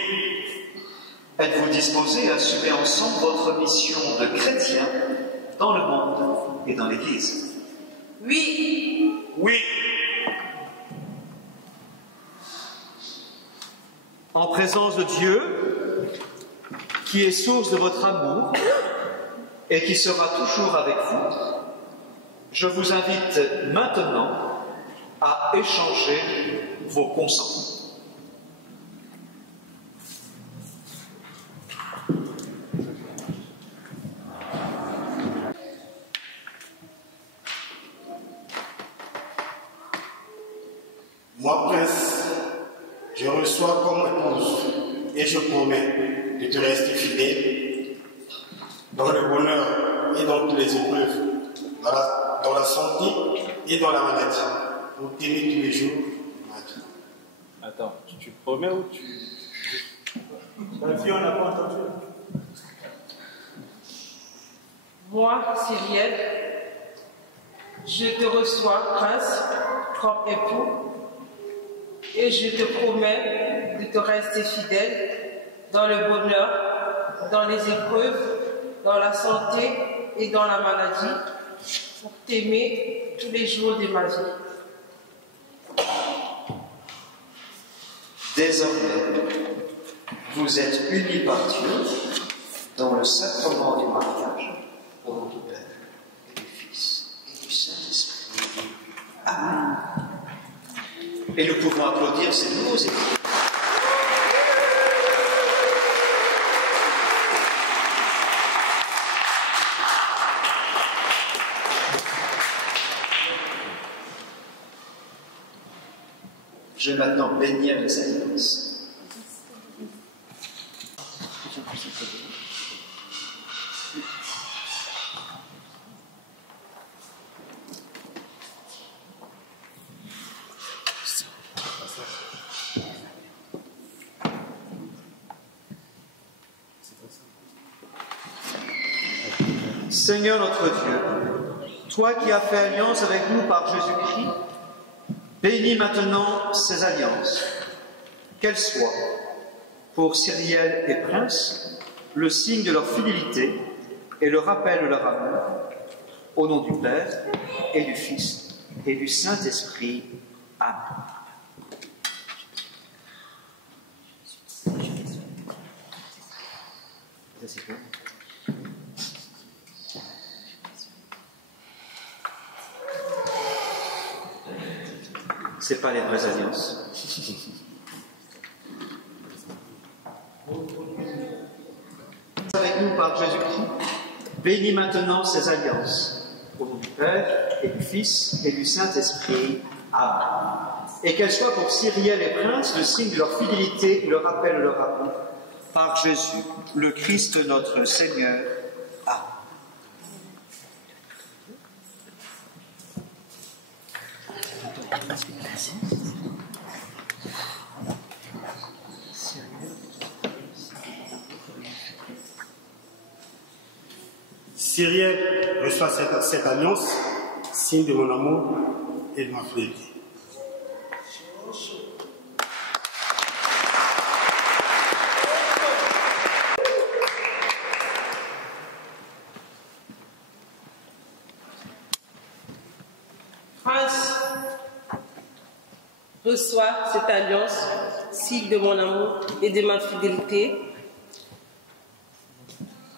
Êtes-vous disposé à assumer ensemble votre mission de chrétien dans le monde et dans l'Église? Oui. Oui. En présence de Dieu, qui est source de votre amour et qui sera toujours avec vous, je vous invite maintenant à échanger vos consentements. Moi, prince, je reçois comme épouse et je promets de te rester fidèle dans le bonheur et dans toutes les épreuves, dans la santé et dans la maladie, pour t'aimer tous les jours. Attends, tu promets ou tu... La fille, on n'a pas entendu. Moi, Cyrielle, je te reçois, prince, comme époux, et je te promets de te rester fidèle dans le bonheur dans les épreuves, dans la santé et dans la maladie, pour t'aimer tous les jours de ma vie. Désormais, vous êtes unis par Dieu dans le sacrement du mariage, au nom du Père et du Fils et du Saint-Esprit. Amen. Et nous pouvons applaudir ces nouveaux époux. Je vais maintenant bénir les alliances. Seigneur notre Dieu, toi qui as fait alliance avec nous par Jésus-Christ, bénis maintenant ces alliances, qu'elles soient, pour Cyrielle et Prince, le signe de leur fidélité et le rappel de leur amour, au nom du Père et du Fils et du Saint-Esprit. Amen. C'est pas les vraies alliances. Avec nous par Jésus-Christ, bénis maintenant ces alliances, au nom du Père et du Fils et du Saint-Esprit. Amen. Et qu'elles soient pour Cyrielle et Prince le signe de leur fidélité et le rappel de leur amour, par Jésus, le Christ notre Seigneur. Amen. Cyrielle reçoit cette alliance, signe de mon amour et de ma fidélité. Prince, reçois cette alliance, signe de mon amour et de ma fidélité.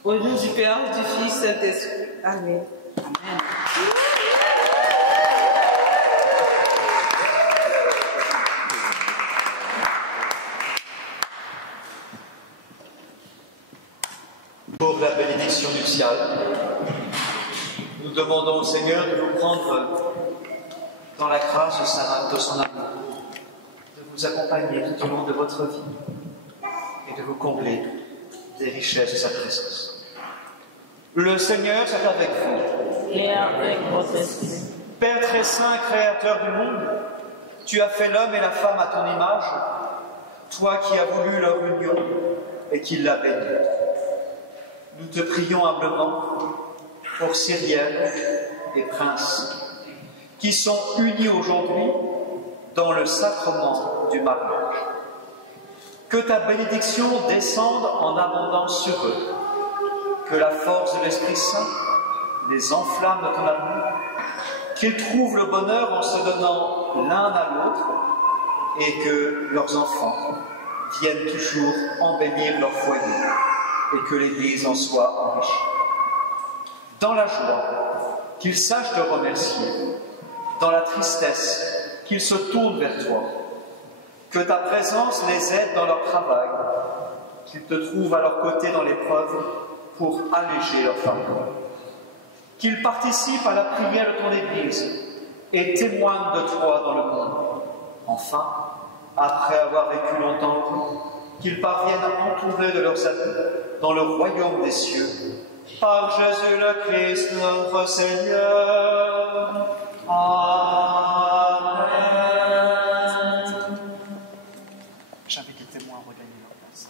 Au nom du Père, du Fils, Saint-Esprit. Amen. Amen. Pour la bénédiction nuptiale, nous demandons au Seigneur de vous prendre dans la grâce de son amour, de vous accompagner tout au long de votre vie et de vous combler des richesses de sa présence. Le Seigneur soit avec vous. Et avec votre esprit. Père très saint, créateur du monde, tu as fait l'homme et la femme à ton image, toi qui as voulu leur union et qui l'as bénie. Nous te prions humblement pour Cyrielle et Prince, qui sont unis aujourd'hui dans le sacrement du mariage. Que ta bénédiction descende en abondance sur eux, que la force de l'Esprit Saint les enflamme de ton amour, qu'ils trouvent le bonheur en se donnant l'un à l'autre et que leurs enfants viennent toujours embellir leur foyer et que l'Église en soit enrichie. Dans la joie, qu'ils sachent te remercier, dans la tristesse, qu'ils se tournent vers toi, que ta présence les aide dans leur travail, qu'ils te trouvent à leur côté dans l'épreuve pour alléger leur fardeau, qu'ils participent à la prière de ton Église et témoignent de toi dans le monde. Enfin, après avoir vécu longtemps, qu'ils parviennent entourés de leurs amis dans le royaume des cieux, par Jésus le Christ notre Seigneur. Amen. J'invite les témoins à regagner leur place.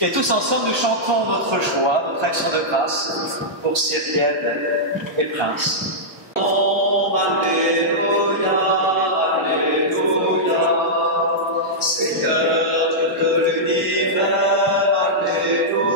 Et tous ensemble, nous chantons notre joie, notre action de grâce pour Cyrielle et Prince. Oh, Alléluia, Alléluia, Seigneur de l'univers, Alléluia.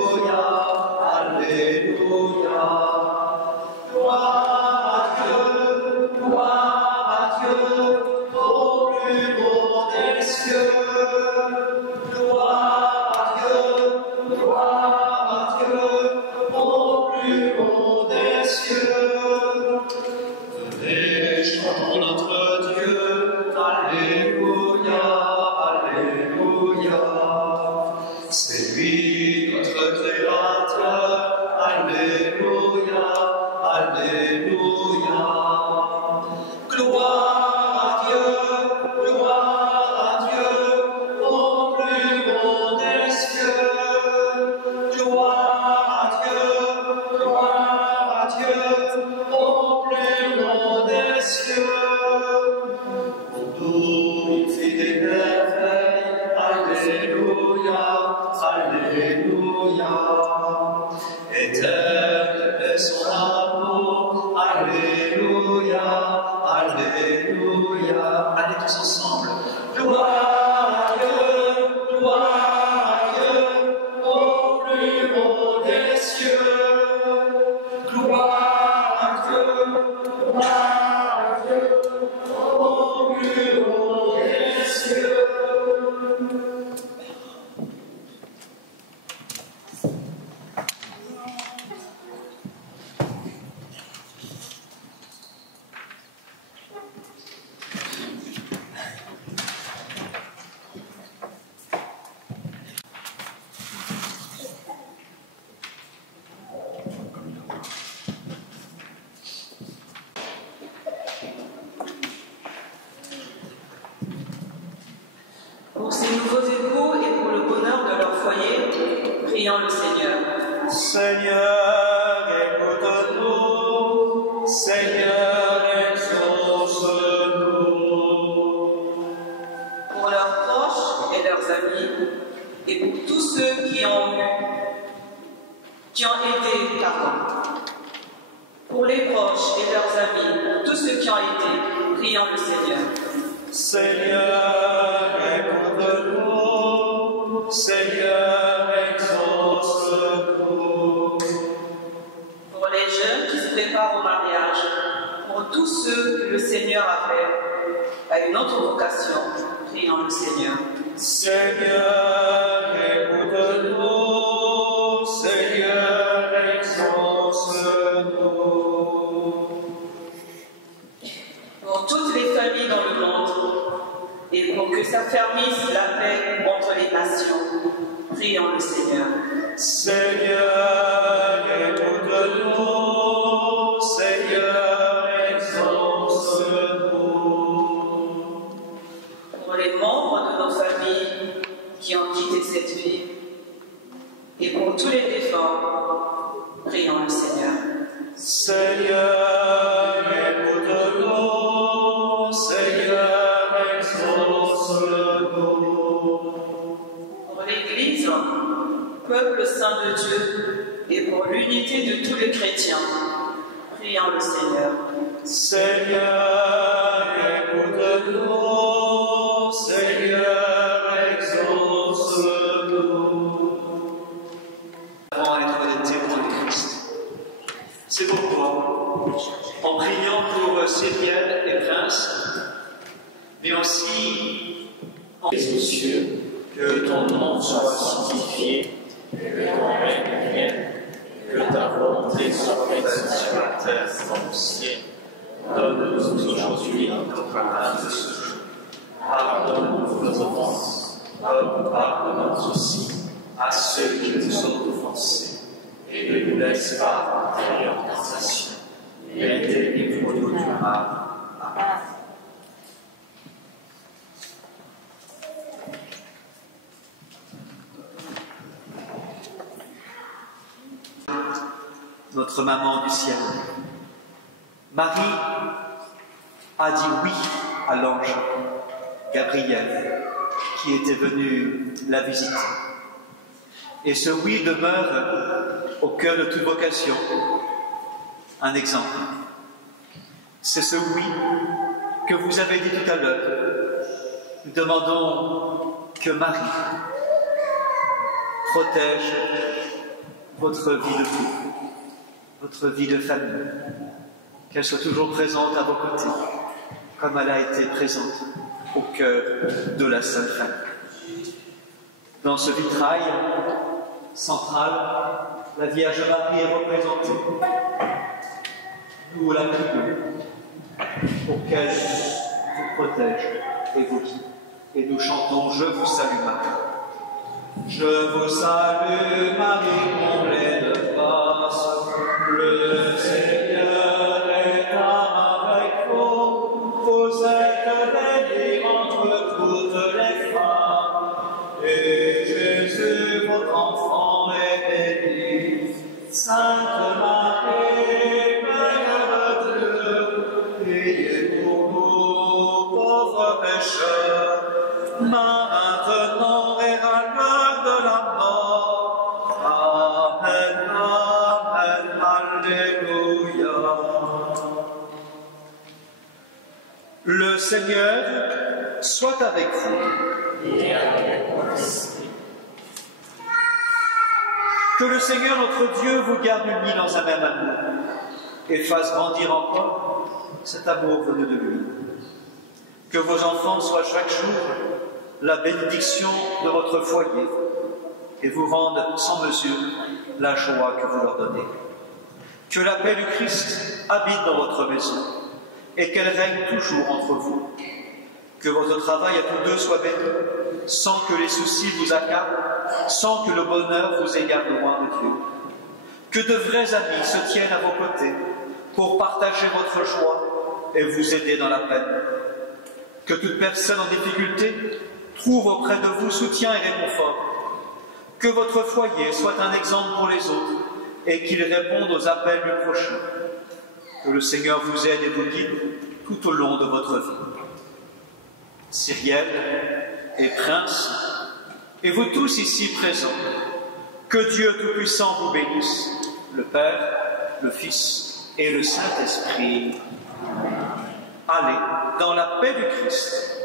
Dieu au plus haut des cieux. Pour tout, il fit des merveilles. Alléluia, Alléluia. Éternel est son amour. Alléluia, Alléluia. Allez tous ensemble. Gloire à Dieu, au plus haut des cieux. Gloire à Dieu, au plus haut des cieux. Pour ces nouveaux époux et pour le bonheur de leur foyer, prions le Seigneur. Seigneur, écoute-nous. Seigneur, exauce-nous. Pour leurs proches et leurs amis, et pour tous ceux qui ont été, pour les proches et leurs amis, pour tous ceux qui ont été, prions le Seigneur. Seigneur, écoute-nous. Seigneur, exauce-nous. Pour les jeunes qui se préparent au mariage, pour tous ceux que le Seigneur appelle à une autre vocation, prions le Seigneur. Seigneur, écoute-nous. Seigneur, exauce-nous. Pour toutes les familles dans le monde, et pour que s'affermisse la paix entre les nations, prions le Seigneur. Seigneur, écoute-nous. Seigneur, exauce-nous. Pour les membres de nos familles qui ont quitté cette vie, et pour tous les défunts, prions le Seigneur. Seigneur, écoute-nous. Seigneur, exauce-nous. Pour l'Église, peuple saint de Dieu, et pour l'unité de tous les chrétiens, prions le Seigneur. Seigneur, écoute-nous. Seigneur, exauce-nous. Avant d'être des témoins de Christ. C'est pourquoi, en priant pour Célienne et Prince, mais aussi en les cieux, que ton nom soit sanctifié, que ton règne vienne, que ta volonté soit faite sur la terre comme au ciel. Donne-nous aujourd'hui notre pain de ce jour. Pardonne-nous nos offenses, comme pardonnons aussi à ceux qui nous ont offensés. Et ne nous laisse pas entrer en tentation, mais délivre-nous du mal. Amen. Notre maman du ciel. Marie a dit oui à l'ange Gabriel qui était venu la visiter. Et ce oui demeure au cœur de toute vocation. Un exemple. C'est ce oui que vous avez dit tout à l'heure. Nous demandons que Marie protège votre vie de couple, votre vie de famille, qu'elle soit toujours présente à vos côtés, comme elle a été présente au cœur de la Sainte Famille. Dans ce vitrail central, la Vierge Marie est représentée. Nous la prions pour qu'elle vous protège et vous guide. Et nous chantons « Je vous salue Marie ». Je vous salue Marie, comblée de grâce, le Seigneur est avec vous. Vous êtes bénie entre toutes les femmes, et Jésus, votre enfant, est béni. Sainte Marie, Le Seigneur soit avec vous. Que le Seigneur notre Dieu vous garde unis dans un même amour et fasse grandir encore cet amour venu de lui. Que vos enfants soient chaque jour la bénédiction de votre foyer et vous rendent sans mesure la joie que vous leur donnez. Que la paix du Christ habite dans votre maison et qu'elle règne toujours entre vous. Que votre travail à tous deux soit béni, sans que les soucis vous accablent, sans que le bonheur vous égare loin de Dieu. Que de vrais amis se tiennent à vos côtés pour partager votre joie et vous aider dans la peine. Que toute personne en difficulté trouve auprès de vous soutien et réconfort. Que votre foyer soit un exemple pour les autres et qu'il réponde aux appels du prochain. Que le Seigneur vous aide et vous guide tout au long de votre vie. Cyrielle et Prince, et vous tous ici présents, que Dieu Tout-Puissant vous bénisse, le Père, le Fils et le Saint-Esprit. Allez dans la paix du Christ.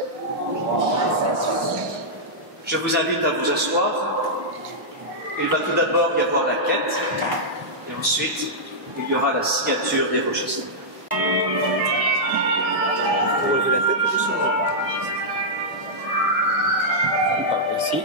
Je vous invite à vous asseoir. Il va tout d'abord y avoir la quête, et ensuite il y aura la signature des registres. Vous relevez la tête et doucement. Ici.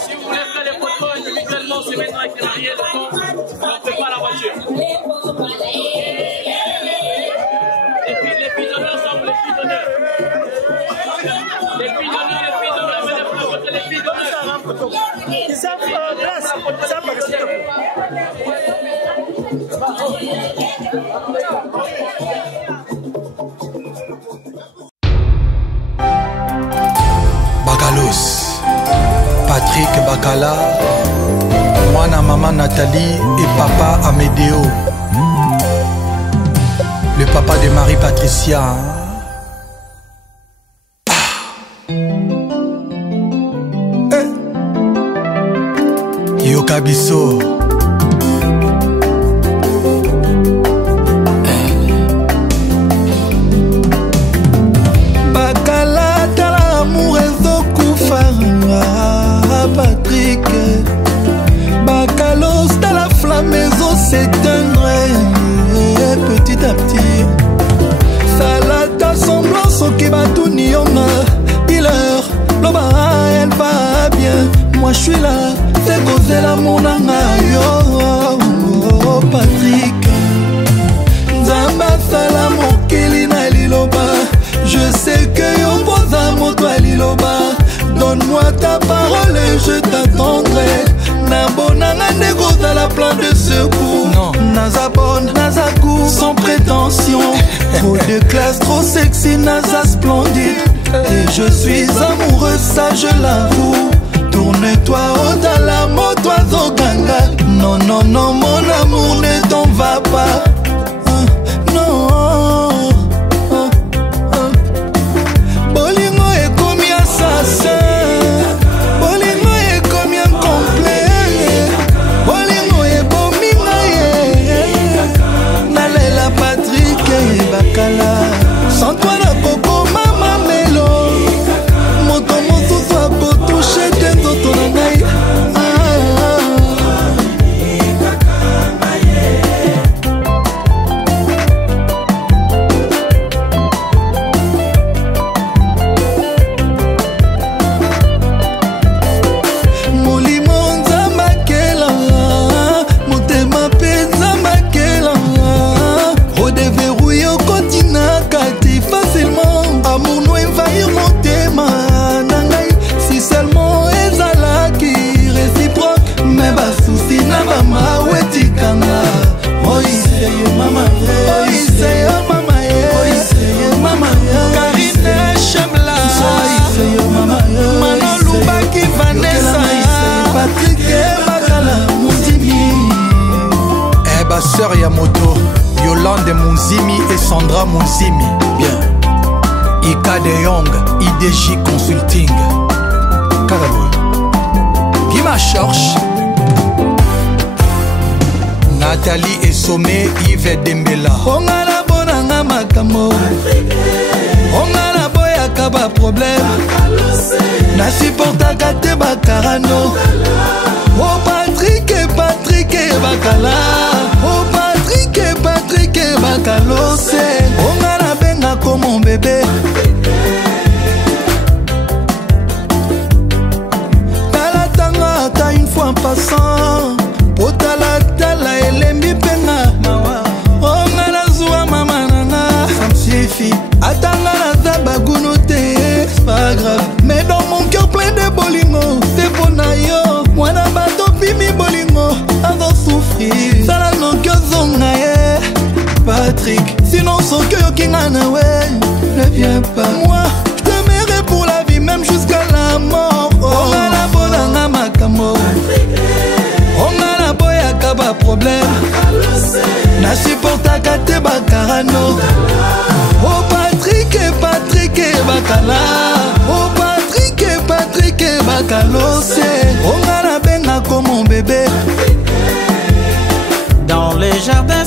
Si vous voulez faire les photos individuellement, c'est maintenant avec les mariés, le temps, on ne fait pas la voiture. Les filles d'honneur sont les filles d'honneur. Les filles d'honneur, venez pour la photo, les filles d'honneur. Ils savent la place, ça va Bakalos, Patrick Bakala, Mwana Maman Nathalie et Papa Amédéo. Le papa de Marie-Patricia. Yokabiso. Bakala tala amour ezokufanga Patrick. Bakalos dans la flamme s'éteindre petit à petit. Salata semblant soki batuni yonga. Dealer, loba elle va bien. Moi je suis là, c'est causer l'amour nanga yo Patrick. Nzamba sala mokili na liloba. Je sais que yo posa moto à liloba. Donne-moi ta parole et je t'attendrai. Nabonanga négo dans la plan de secours. Naza bonne, naza goût, sans prétention. Trop de classe, trop sexy, naza splendide. Et je suis amoureux, ça je l'avoue. Tourne-toi au dans la moto, oiseau ganga. Non, non, non, mon amour, ne t'en va pas. Non. Bolingo est comme assassin. Bolingo est comme un complet. Bolingo est bominga ye. Nalela Patrick et Bakala. Sans toi la coco mama melo. Moto mosusu abo touche te nzoto na ngai. Sœur Yamoto, Yolande Mounzimi et Sandra Mounzimi. Bien. Ika de Young, IDJ Consulting. Carabou. Guima Chorch. Nathalie et Sommé, Yves Dembela. Ongala bonanga makambo. Ongala boyaka ba problème. Na supportaka te bakarano. Oh Patrick et Patrick et Bakala. Oh Patrick et Patrick et Bakalose. Ongala benga comme mon bébé. Tala tanga ta une fois en passant. Potala tala elembi penga. Ongala zuwa mama nana. Ça me suffit. Atanga na zabaguno te.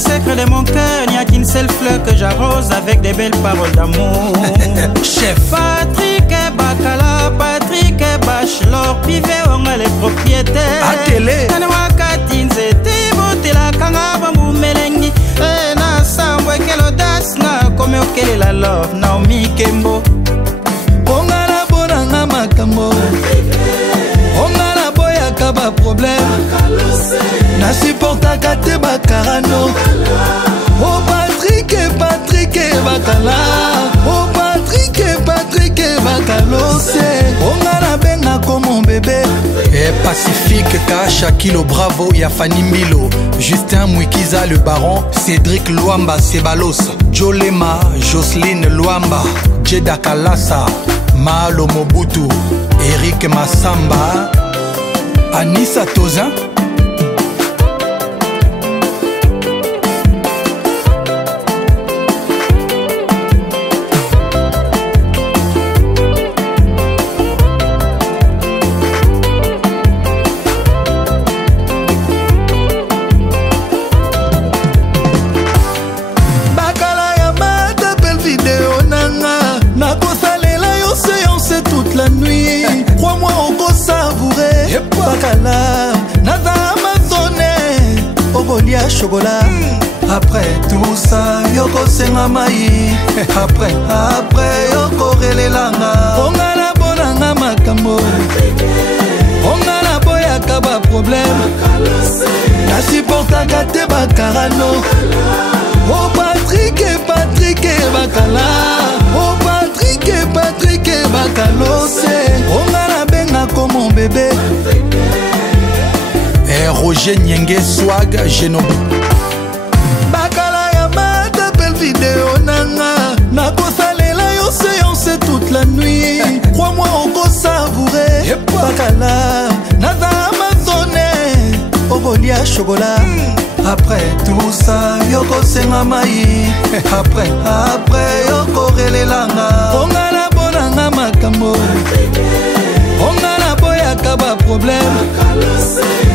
secret de mon cœur, n'y a qu'une seule fleur que j'arrose avec des belles paroles d'amour. Chef Patrick Bakala, Patrick Bachelor, Pivé, on a les propriétaires. À télé. Tanawakati nzete, bote la kanga bambu melengi. Na sambwe kelodas na kome okele la love, Naomi Kembo. Onga la bonanga makambo, onga la boyaka ba problème. Na supportaka te bakarano. Oh Patrick Bakala, oh Patrick Bakalose. Onga la benga comme mon bébé. Et Pacifique Kacha Kilo Bravo Yafani Milo, Justin Mwikiza le baron, Cédric Luamba Sebalos, Jolema, Jocelyne Luamba, Jeda Kalasa, Malo Mobutu, Eric Massamba, Anissa Tozin. Bakala, nada Amazone, Ogolia chocolat. Après tout ça, yoko senga mai. Après, yoko relelanga. Onga la bonanga makambo, onga la boyaka ba problème. Na supportaka te bakarano. Oh Patrick Bakala, oh Patrick Bakalose. Onga la benga comme mon bébé. Et Roger Nyenge Swag Genob. Bakala ya mata belle vidéo nanga. Nakosalela yo séance toute la nuit. Crois-moi on go savourer. Bakala, nada Amazone, Ogolia chocolat. Après tout ça, yoko senga mai. Après, yoko relelanga. Onga la bonanga makambo, onga la boyaka ba problème.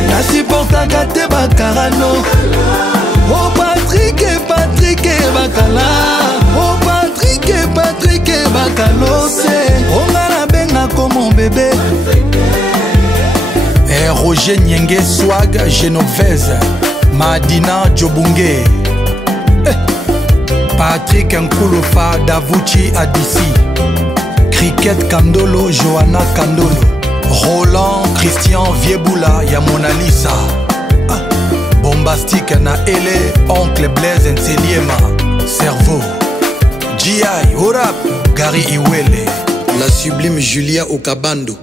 Na supportaka te bakarano. Oh Patrick Bakala, oh Patrick Bakalose. Onga la benga comme mon bébé. Et Roger Nyenge Swag Genovese, Madina Jobunge, Patrick Nkulufa Davuchi Adisi, Cricket Kandolo Johanna Kandolo, Roland Christian Vieboula ya Mona Lisa, Bombastique na Ele Oncle Blaise Nseliema, Cerveau, G.I. Orap, Gary Iwele, la sublime Julia Okabando.